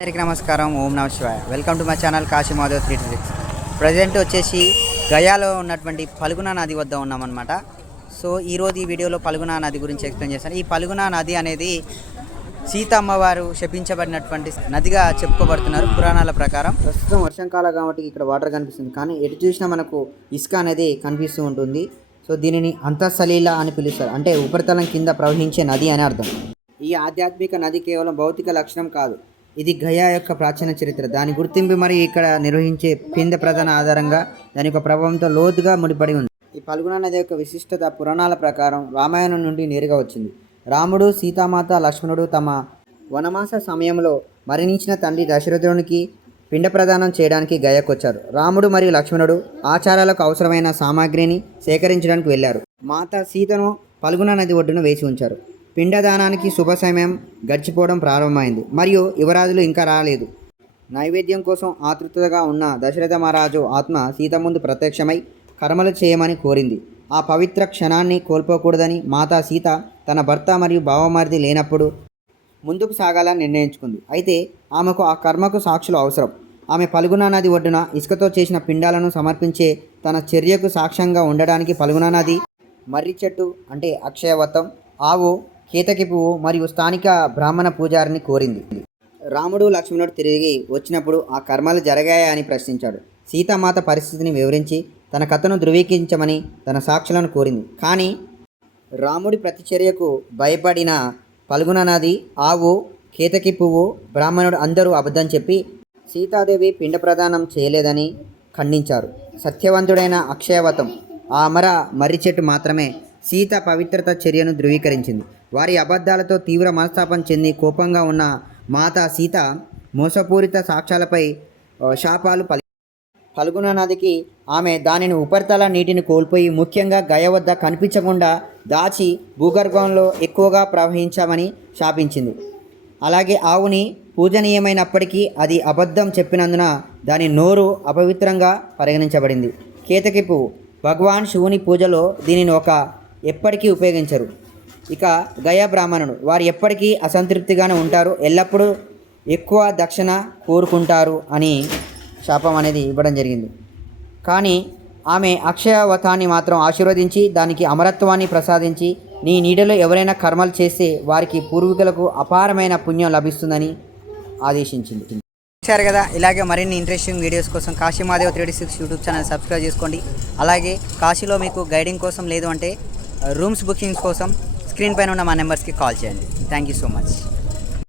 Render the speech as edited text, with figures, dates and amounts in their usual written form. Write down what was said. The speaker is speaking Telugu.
అందరికీ నమస్కారం. ఓం నమ శివాయ. Welcome to my channel Kashi Madhav 336. Present వచ్చేసి గయాలో ఉన్నటువంటి పల్గుణ నది వద్ద ఉన్నామన్నమాట. సో ఈరోజు ఈ వీడియోలో పల్గుణ నది గురించి ఎక్స్ప్లెయిన్ చేస్తాను. ఈ పల్గుణ నది అనేది సీతమ్మవారు శపించబడినటువంటి నదిగా చెప్పుకోబడుతున్నారు పురాణాల ప్రకారం. ప్రస్తుతం వర్షంకాలం కాబట్టి ఇక్కడ వాటర్ కనిపిస్తుంది, కానీ ఎటు చూసినా మనకు ఇసుక అనేది కనిపిస్తూ ఉంటుంది. సో దీనిని అంతఃసలీల అని పిలుస్తారు, అంటే ఉపరితలం కింద ప్రవహించే నది అని అర్థం. ఈ ఆధ్యాత్మిక నది కేవలం భౌతిక లక్షణం కాదు, ఇది గయా యొక్క ప్రాచీన చరిత్ర, దాని గుర్తింపు మరియు ఇక్కడ నిర్వహించే పిండ ప్రధాన ఆధారంగా దాని యొక్క ప్రభావంతో లోతుగా ముడిపడి ఉంది. ఈ పల్గుణ నది యొక్క విశిష్టత పురాణాల ప్రకారం రామాయణం నుండి నేరుగా వచ్చింది. రాముడు, సీతామాత, లక్ష్మణుడు తమ వనవాస సమయంలో మరణించిన తండ్రి దశరథునికి పిండ ప్రదానం చేయడానికి గయకొచ్చారు. రాముడు మరియు లక్ష్మణుడు ఆచారాలకు అవసరమైన సామాగ్రిని సేకరించడానికి వెళ్ళారు. మాత సీతను పల్గుణ నది ఒడ్డున వేసి ఉంచారు. పిండదానానికి శుభ సమయం గడిచిపోవడం ప్రారంభమైంది మరియు యువరాజులు ఇంకా రాలేదు. నైవేద్యం కోసం ఆతృతగా ఉన్న దశరథ మహారాజు ఆత్మ సీత ముందు ప్రత్యక్షమై కర్మలు చేయమని కోరింది. ఆ పవిత్ర క్షణాన్ని కోల్పోకూడదని మాతా సీత తన భర్త మరియు బావమరిది లేనప్పుడు ముందుకు సాగాలని నిర్ణయించుకుంది. అయితే ఆమెకు ఆ కర్మకు సాక్షులు అవసరం. ఆమె పల్గుణ నది ఒడ్డున ఇసుకతో చేసిన పిండాలను సమర్పించే తన చర్యకు సాక్ష్యంగా ఉండడానికి పల్గుణ నది, మర్రి చెట్టు అంటే అక్షయవతం, ఆవు, కేతకి పువ్వు మరియు స్థానిక బ్రాహ్మణ పూజారిని కోరింది. రాముడు, లక్ష్మణుడు తిరిగి వచ్చినప్పుడు ఆ కర్మలు జరిగాయా అని ప్రశ్నించాడు. సీతామాత పరిస్థితిని వివరించి తన కథను ధృవీకరించమని తన సాక్షులను కోరింది. కానీ రాముడి ప్రతిచర్యకు భయపడిన పల్గుణ నది, ఆవు, కేతకి పువ్వు, బ్రాహ్మణుడు అందరూ అబద్ధం చెప్పి సీతాదేవి పిండ ప్రదానం చేయలేదని ఖండించారు. సత్యవంతుడైన అక్షయవతం, ఆ అమర మర్రి చెట్టు మాత్రమే సీత పవిత్రత చర్యను ధృవీకరించింది. వారి అబద్ధాలతో తీవ్ర మనస్తాపం చెంది కోపంగా ఉన్న మాతా సీత మోసపూరిత సాక్ష్యాలపై శాపాలు పల్గుణ నదికి ఆమె దానిని ఉపరితల నీటిని కోల్పోయి ముఖ్యంగా గయ వద్ద కనిపించకుండా దాచి భూగర్భంలో ఎక్కువగా ప్రవహించామని శాపించింది. అలాగే ఆవుని పూజనీయమైనప్పటికీ అది అబద్ధం చెప్పినందున దాని నోరు అపవిత్రంగా పరిగణించబడింది. కేతకి పువ్వు, భగవాన్ శివుని పూజలో దీనిని ఎప్పటికీ ఉపయోగించరు. ఇక గయా బ్రాహ్మణుడు, వారు ఎప్పటికీ అసంతృప్తిగానే ఉంటారు, ఎల్లప్పుడూ ఎక్కువ దక్షిణ కోరుకుంటారు అని శాపం అనేది ఇవ్వడం జరిగింది. కానీ ఆమె అక్షయవతాన్ని మాత్రం ఆశీర్వదించి దానికి అమరత్వాన్ని ప్రసాదించి, నీ నీడలో ఎవరైనా కర్మలు చేస్తే వారికి పూర్వీకులకు అపారమైన పుణ్యం లభిస్తుందని ఆదేశించింది. చూశారు కదా, ఇలాగే మరిన్ని ఇంట్రెస్టింగ్ వీడియోస్ కోసం Kashi Madhav 336 YouTube channel subscribe చేసుకోండి. అలాగే కాశీలో మీకు గైడింగ్ కోసం లేదు అంటే రూమ్స్ బుకింగ్స్ కోసం స్క్రీన్ పైన ఉన్న మా నెంబర్స్కి కాల్ చేయండి. Thank you so much.